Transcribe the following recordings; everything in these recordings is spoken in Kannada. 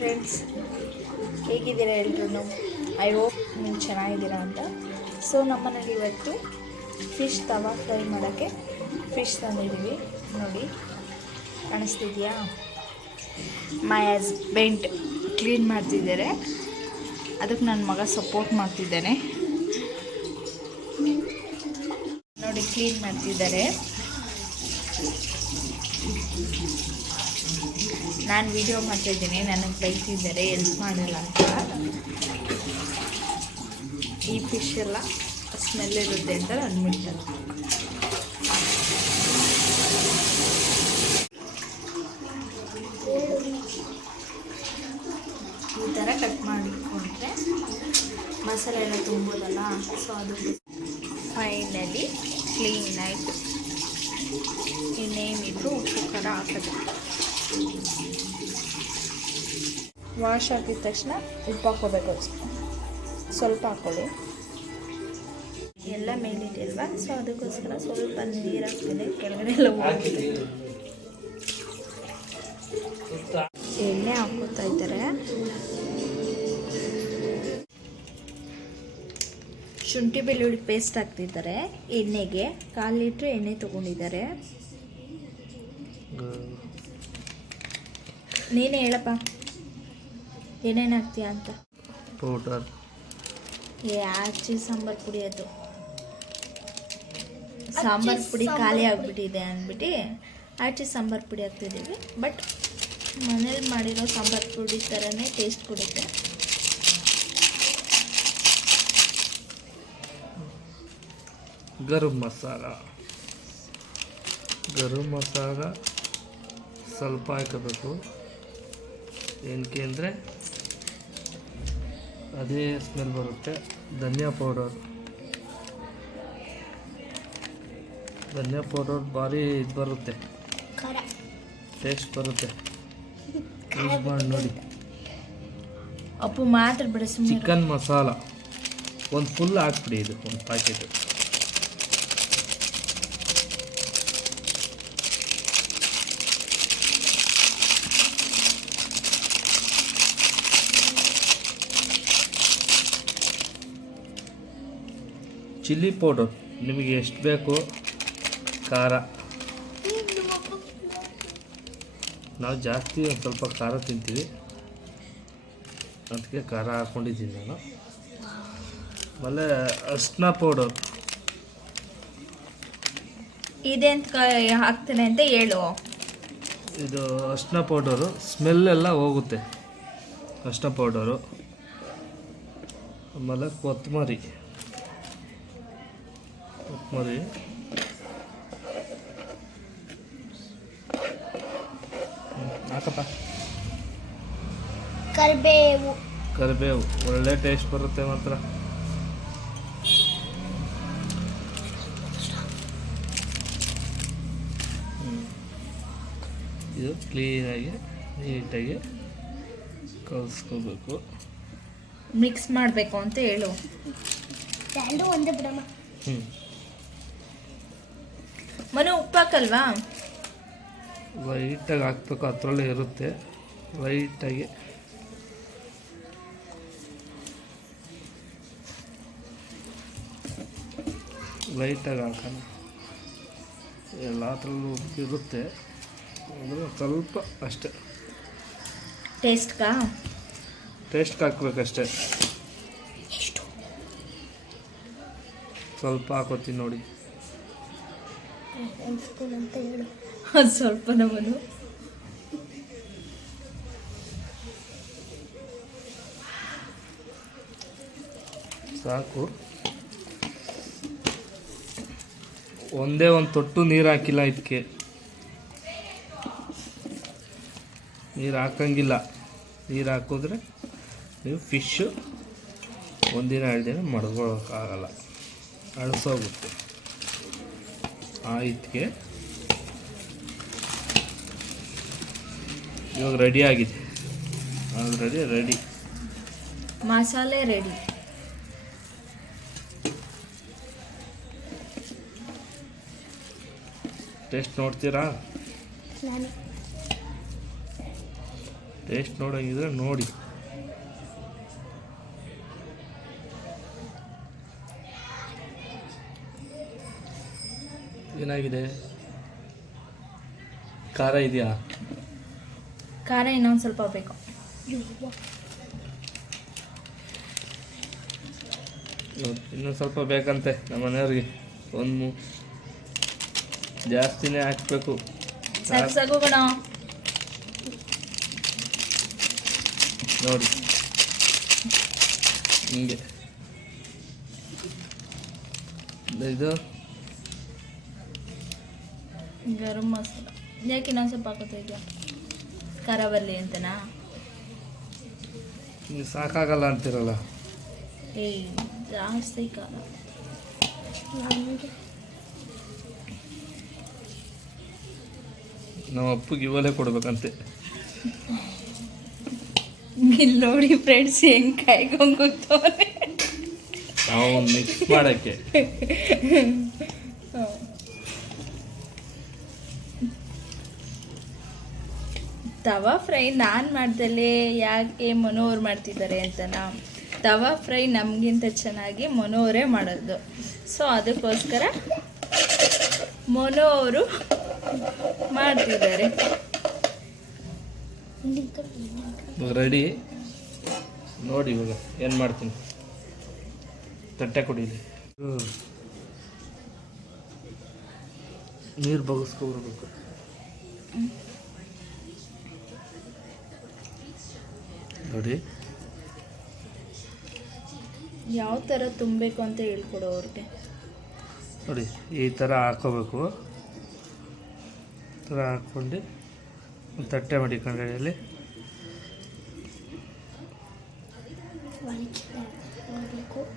ಫ್ರೆಂಡ್ಸ್, ಹೇಗಿದ್ದೀರಾ ಎಲ್ಲರೂ? ಐ ಹೋಪ್ ನೀವು ಚೆನ್ನಾಗಿದ್ದೀರಾ ಅಂತ. ಸೊ ನಮ್ಮನೇಲಿ ಇವತ್ತು ಫಿಶ್ ತವಾ ಫ್ರೈ ಮಾಡೋಕ್ಕೆ ಫಿಶ್ ತಂದಿದ್ದೀವಿ. ನೋಡಿ, ಕಾಣಿಸ್ತಿದೆಯಾ? ಮೈ ಹಸ್ಬೆಂಡ್ ಕ್ಲೀನ್ ಮಾಡ್ತಿದ್ದಾರೆ, ಅದಕ್ಕೆ ನನ್ನ ಮಗ ಸಪೋರ್ಟ್ ಮಾಡ್ತಿದ್ದಾನೆ. ನೋಡಿ, ಕ್ಲೀನ್ ಮಾಡ್ತಿದ್ದಾರೆ. ನಾನು ವಿಡಿಯೋ ಮಾಡ್ತಾಯಿದ್ದೀನಿ, ನನಗೆ ಬೈತಿದ್ದಾರೆ ಎಲ್ಪ್ ಮಾಡಲ್ಲ ಅಂತ. ಈ ಫಿಶ್ ಎಲ್ಲ ಸ್ಮೆಲ್ ಇರುತ್ತೆ ಅಂತ ಅಂದ್ಬಿಡ್ತಾರೆ. ಈ ಥರ ಕಟ್ ಮಾಡಿಕೊಂಡ್ರೆ ಮಸಾಲೆ ಎಲ್ಲ ತುಂಬೋದಲ್ಲ, ಸೊ ಅದು ಫೈನಲಿ ಕ್ಲೀನ್ ಆಯಿತು. ಇನ್ನೇನಿದ್ರು ಉಪ್ಪು ಖಾರ ಹಾಕೋದು. ವಾಶ್ ಹಾಕಿದ ತಕ್ಷಣ ಉಪ್ಪು ಹಾಕೋಬೇಕು, ಸ್ವಲ್ಪ ಹಾಕೊಳ್ಳಿ. ಎಲ್ಲ ಮೇಲಿದೆ ಅಲ್ವಾ, ಸೊ ಅದಕ್ಕೋಸ್ಕರ ಸ್ವಲ್ಪ ನೀರು ಹಾಕ್ತೀನಿ. ಕೆಳಗಡೆ ಎಲ್ಲ ಹೋಗ್ತಿದೆ. ಎಣ್ಣೆ ಹಾಕೋತಾ ಇದ್ದಾರೆ. ಶುಂಠಿ ಬೆಳ್ಳುಳ್ಳಿ ಪೇಸ್ಟ್ ಹಾಕ್ತಿದ್ದಾರೆ ಎಣ್ಣೆಗೆ. 1/4 ಲೀಟ್ರ್ ಎಣ್ಣೆ ತೊಗೊಂಡಿದ್ದಾರೆ. ನೀನೇ ಹೇಳಪ್ಪ, ಏನೇನು ಹಾಕ್ತೀಯ ಅಂತ. ಪೌಡರ್, ಆಚೆ ಸಾಂಬಾರು ಪುಡಿ, ಅದು ಸಾಂಬಾರು ಪುಡಿ ಖಾಲಿ ಆಗಿಬಿಟ್ಟಿದೆ ಅಂದ್ಬಿಟ್ಟು ಆಚೆ ಸಾಂಬಾರು ಪುಡಿ ಹಾಕ್ತಿದ್ದೀವಿ. ಬಟ್ ಮನೇಲಿ ಮಾಡಿರೋ ಸಾಂಬಾರು ಪುಡಿ ಥರನೇ ಟೇಸ್ಟ್ ಕೊಡುತ್ತೆ. ಗರಂ ಮಸಾಲ ಸ್ವಲ್ಪ ಹಾಕಬೇಕು. ಏನಕ್ಕೆ ಅಂದರೆ ಅದೇ ಸ್ಮೆಲ್ ಬರುತ್ತೆ. ಧನಿಯಾ ಪೌಡರ್ ಭಾರಿ ಇದು ಬರುತ್ತೆ, ಟೇಸ್ಟ್ ಬರುತ್ತೆ. ಯೂಸ್ ಮಾಡಿ ನೋಡಿ. ಅಪ್ಪು ಮಾತ್ರ ಬಿಡ. ಚಿಕನ್ ಮಸಾಲ ಒಂದು ಫುಲ್ ಹಾಕ್ಬಿಡಿ, ಇದು ಒಂದು ಪ್ಯಾಕೆಟ್. ಚಿಲ್ಲಿ ಪೌಡರ್ ನಿಮಗೆ ಎಷ್ಟು ಬೇಕು ಖಾರ. ನಾವು ಜಾಸ್ತಿ ಒಂದು ಸ್ವಲ್ಪ ಖಾರ ತಿಂತೀವಿ, ಅದಕ್ಕೆ ಖಾರ ಹಾಕ್ಕೊಂಡಿದ್ದೀನಿ ನಾನು. ಆಮೇಲೆ ಅರಿಶಿನ ಪೌಡರ್ ಇದೆಂತ ಹಾಕ್ತೇನೆ ಅಂತ ಹೇಳು. ಇದು ಅರಿಶಿನ ಪೌಡರು ಸ್ಮೆಲ್ಲೆಲ್ಲ ಹೋಗುತ್ತೆ. ಅರಿಶಿನ ಪೌಡರು, ಆಮೇಲೆ ಕೊತ್ತಂಬರಿ ಹಾಕಪ್ಪ. ಕರಿಬೇವು ಒಳ್ಳೆ ಟೇಸ್ಟ್ ಬರುತ್ತೆ ಮಾತ್ರ. ಇದು ಕ್ಲೀನಾಗಿ ನೀಟಾಗಿ ಕಲಿಸ್ಕೋಬೇಕು, ಮಿಕ್ಸ್ ಮಾಡಬೇಕು ಅಂತ ಹೇಳು. ಮನು ಉಪ್ಪು ಹಾಕಲ್ವಾ? ಲೈಟಾಗಿ ಹಾಕ್ಬೇಕು, ಅದರಲ್ಲೇ ಇರುತ್ತೆ. ಲೈಟಾಗಿ ಹಾಕೋಣ. ಎಲ್ಲದರಲ್ಲೂ ಉಪ್ಪು ಇರುತ್ತೆ, ಅಂದರೆ ಸ್ವಲ್ಪ ಅಷ್ಟೇ. ಟೇಸ್ಟ್ಗೆ ಹಾಕ್ಬೇಕಷ್ಟೆ. ಸ್ವಲ್ಪ ಹಾಕೋತೀನಿ ನೋಡಿ. ಅಂತ ಹೇಳು. ಸ್ವಲ್ಪ ನಮ್ಮನು ಸಾಕು. ಒಂದೇ ಒಂದು ತೊಟ್ಟು ನೀರು ಹಾಕಿಲ್ಲ ಇದಕ್ಕೆ. ನೀರು ಹಾಕಂಗಿಲ್ಲ. ನೀರು ಹಾಕಿದ್ರೆ ನೀವು ಫಿಶ್ಶು ಒಂದಿನ 2 ದಿನ ಮಡ್ಕೊಳ್ಳೋಕ್ಕಾಗಲ್ಲ, ಅಳಿಸೋಗುತ್ತೆ. ಇದಕ್ಕೆ ಇವಾಗ ರೆಡಿ ಆಗಿದೆ. ರೆಡಿ ಮಸಾಲೆ ರೆಡಿ. ಟೇಸ್ಟ್ ನೋಡ್ತೀರಾ? ಟೇಸ್ಟ್ ನೋಡೋಂಗಿದ್ರೆ ನೋಡಿ. ಏನಾಗಿದೆ? ಖಾರ ಇದೆಯಾ? ಖಾರ ಇನ್ನೊಂದು ಸ್ವಲ್ಪ ಬೇಕು. ಇನ್ನೊಂದು ಸ್ವಲ್ಪ ಬೇಕಂತೆ ನಮ್ಮ ಮನೆಯವ್ರಿಗೆ. ಒಂದು ಜಾಸ್ತಿನೇ ಹಾಕ್ಬೇಕು. ಸಾಕು ಕಣ. ನೋಡಿ ಹಿಂಗೆ ಇದು ಗರಂ ಮಸಾಲ ಯಾಕೆ ಇನ್ನೊಂದು ಸ್ವಲ್ಪ ಹಾಕೋತಾ ಇದೆಯಾ? ಖಾರ ಬರಲಿ ಅಂತನಾ? ನೀವು ಸಾಕಾಗಲ್ಲ ಅಂತಿರಲ್ಲ. ಏಯ್ ಜಾಸ್ತಿ ಖಾರ. ನಮ್ಮ ಅಪ್ಪಗೆ ಇವಲೇ ಕೊಡ್ಬೇಕಂತೆ. ಇಲ್ಲಿ ನೋಡಿ ಫ್ರೆಂಡ್ಸ್ ಹೆಂಗ್ ಕಾಯ್ಕೊಂಡು ಕೂತವ್ರೆ. ನಾವು ಮಿಕ್ಸ್ ಮಾಡೋಕ್ಕೆ. ತವಾ ಫ್ರೈ ನಾನು ಮಾಡ್ದಲೇ ಯಾಕೆ ಮನೋವ್ರು ಮಾಡ್ತಿದ್ದಾರೆ ಅಂತನಾ? ತವಾ ಫ್ರೈ ನಮಗಿಂತ ಚೆನ್ನಾಗಿ ಮನೋವರೇ ಮಾಡೋದು. ಸೊ ಅದಕ್ಕೋಸ್ಕರ ಮನೋ ಅವರು ಮಾಡ್ತಿದ್ದಾರೆ. ರೆಡಿ ನೋಡಿ. ಇವಾಗ ಏನು ಮಾಡ್ತೀನಿ, ತಟ್ಟೆ ಕುಡೀಲಿ. ನೀರು ಬಗ್ಸ್ಕೊಬರ್ಬೇಕು. ನೋಡಿ ಯಾವ ಥರ ತುಂಬಬೇಕು ಅಂತ ಹೇಳ್ಕೊಡು ಅವ್ರಿಗೆ. ನೋಡಿ ಈ ಥರ ಹಾಕ್ಕೋಬೇಕು. ಈ ಥರ ಹಾಕ್ಕೊಂಡು ಒಂದು ತಟ್ಟೆ ಮಡಿಕೊಂಡು ಹೇಳಿ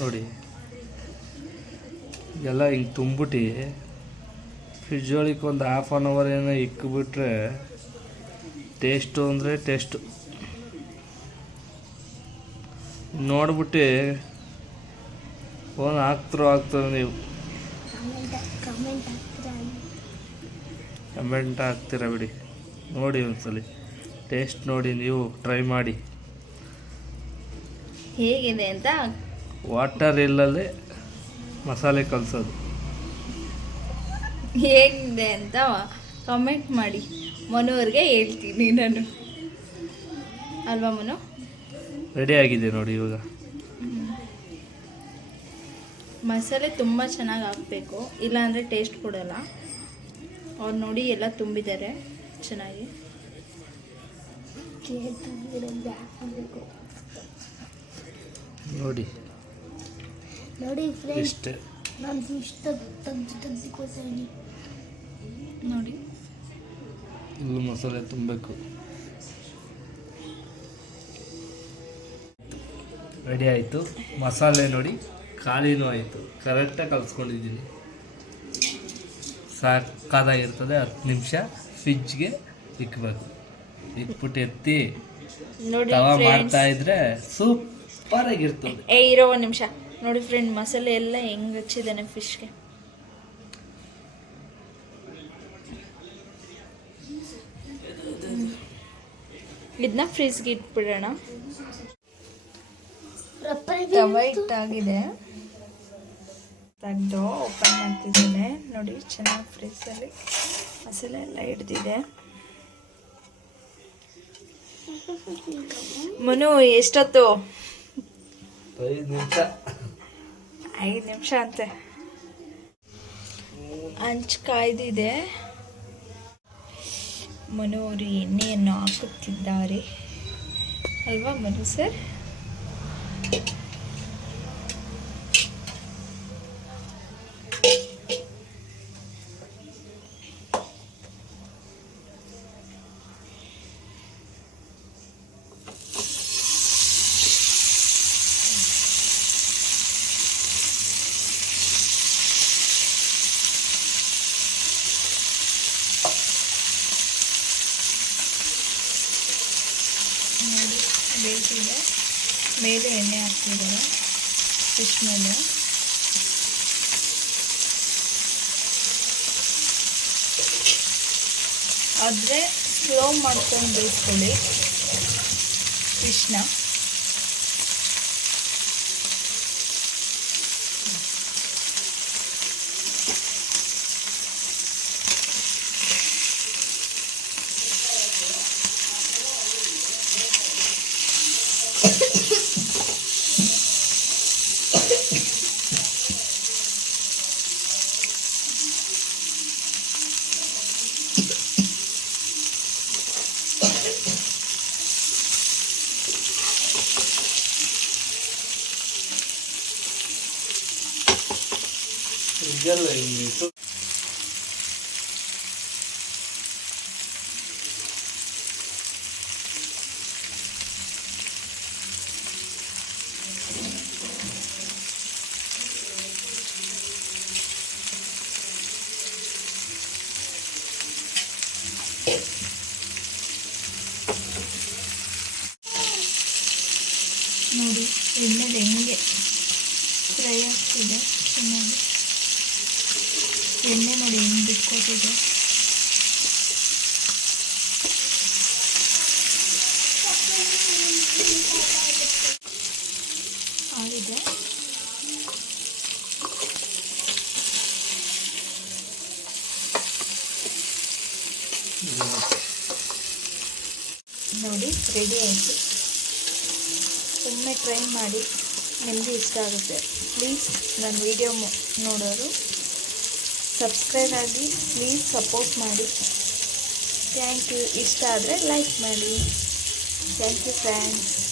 ನೋಡಿ. ಎಲ್ಲ ಹಿಂಗೆ ತುಂಬಿಟ್ಟು ಫ್ರಿಜ್ ಒಳಗೆ ಒಂದು ½ ಏನೋ ಇಕ್ಕಿಬಿಟ್ರೆ ಟೇಸ್ಟು ಅಂದರೆ ಟೇಸ್ಟು. ನೋಡ್ಬಿಟ್ಟು ಫೋನ್ ಹಾಕ್ತಾರೋ ನೀವು ಕಮೆಂಟ್ ಹಾಕ್ತೀರಾ ಬಿಡಿ. ನೋಡಿ ಒಂದ್ಸಲಿ ಟೇಸ್ಟ್ ನೋಡಿ, ನೀವು ಟ್ರೈ ಮಾಡಿ ಹೇಗಿದೆ ಅಂತ. ವಾಟರ್ ಇಲ್ಲದೆ ಮಸಾಲೆ ಕಲಸೋದು ಹೇಗಿದೆ ಅಂತ ಕಮೆಂಟ್ ಮಾಡಿ. ಮನೋವ್ರಿಗೆ ಹೇಳ್ತೀನಿ ನಾನು, ಅಲ್ವಾ ಮನೋ? ರೆಡಿ ಆಗಿದೆ ನೋಡಿ. ಇವಾಗ ಮಸಾಲೆ ತುಂಬ ಚೆನ್ನಾಗಿ ಹಾಕಬೇಕು, ಇಲ್ಲಾಂದರೆ ಟೇಸ್ಟ್ ಕೊಡಲ್ಲ. ಅವ್ರು ನೋಡಿ ಎಲ್ಲ ತುಂಬಿದ್ದಾರೆ ಚೆನ್ನಾಗಿ. ನೋಡಿ ನೋಡಿ ಫ್ರೆಂಡ್ಸ್, ಇಷ್ಟೇ. ನಾನು ಇಷ್ಟ ತೆಗೆದುಕೊಳ್ತೀನಿ ನೋಡಿ. ಇಲ್ಲೂ ಮಸಾಲೆ ತುಂಬಬೇಕು. ರೆಡಿ ಆಯಿತು ಮಸಾಲೆ. ನೋಡಿ ಖಾಲಿನೂ ಆಯಿತು. ಕರೆಕ್ಟಾಗಿ ಕಲಿಸ್ಕೊಂಡಿದ್ದೀನಿ. ಸಾಕಾದಾಗಿರ್ತದೆ. 10 ನಿಮಿಷ ಫ್ರಿಜ್ಗೆ ಇಕ್ಬೇಕು. ಇಕ್ಬಿಟ್ಟು ಎತ್ತಿ ನೋಡಿ ತವಾ ಮಾಡ್ತಾ ಇದ್ರೆ ಸೂಪರ್ ಆಗಿರ್ತದೆ. ಇರೋ ಒಂದು ನಿಮಿಷ ನೋಡಿ ಫ್ರೆಂಡ್, ಮಸಾಲೆ ಎಲ್ಲ ಹೆಂಗೆ ಹಚ್ಚಿದ್ದಾನೆ ಫಿಶ್ಗೆ. ಇದನ್ನ ಫ್ರಿಜ್ಗೆ ಇಟ್ಬಿಡೋಣ. ತವ ಇಟ್ಟಾಗಿದೆ, ತೆಗೆದು ಓಪನ್ ಮಾಡ್ತಿದ್ದೇನೆ. ನೋಡಿ ಚೆನ್ನಾಗಿ ಫ್ರಿಜ್ಜಲ್ಲಿ ಮಸಾಲೆ ಎಲ್ಲ ಹಿಡ್ದಿದೆ. ಮನು ಎಷ್ಟೊತ್ತು? 5 ನಿಮಿಷ. 5 ನಿಮಿಷ ಅಂತೆ. ಹಂಚು ಕಾಯ್ದಿದೆ. ಮನು ಅವರು ಎಣ್ಣೆಯನ್ನು ಹಾಕುತ್ತಿದ್ದಾರೆ ಅಲ್ವಾ ಮನು ಸರ್? ಬೇಯಿಸಿದೆ. ಮೇಲೆ ಎಣ್ಣೆ ಹಾಕ್ತಿದ್ದಾರೆ ಫಿಶ್ ಮೇಲೆ. ಆದರೆ ಸ್ಲೋ ಮಾಡ್ಕೊಂಡು ಬೇಯಿಸ್ಕೊಳ್ಳಿ. ಫಿಶ್ನ. ಇದೆಲ್ಲ ಹಿಂಗಿತ್ತು. ನೋಡಿ ಎಣ್ಣೆದು ಹೆಂಗೆ ಫ್ರೈ ಆಗ್ತಿದೆ ಚೆನ್ನಾಗಿ. ಎಣ್ಣೆ ನೋಡಿ ಹೆಂಗೆ ಬಿಟ್ಕೊತಿದೆ. ಆಗಿದೆ. ನೋಡಿ ರೆಡಿ ಆಯಿತು. ಒಮ್ಮೆ ಟ್ರೈ ಮಾಡಿ, ನಿಮಗೆ ಇಷ್ಟ ಆಗುತ್ತೆ. ಪ್ಲೀಸ್ ನನ್ನ ವಿಡಿಯೋ ನೋಡೋರು ಸಬ್ಸ್ಕ್ರೈಬ್ ಆಗಿ, ಪ್ಲೀಸ್ ಸಪೋರ್ಟ್ ಮಾಡಿ. Thank you. ಇಷ್ಟ ಆದರೆ ಲೈಕ್ ಮಾಡಿ. Thank you friends.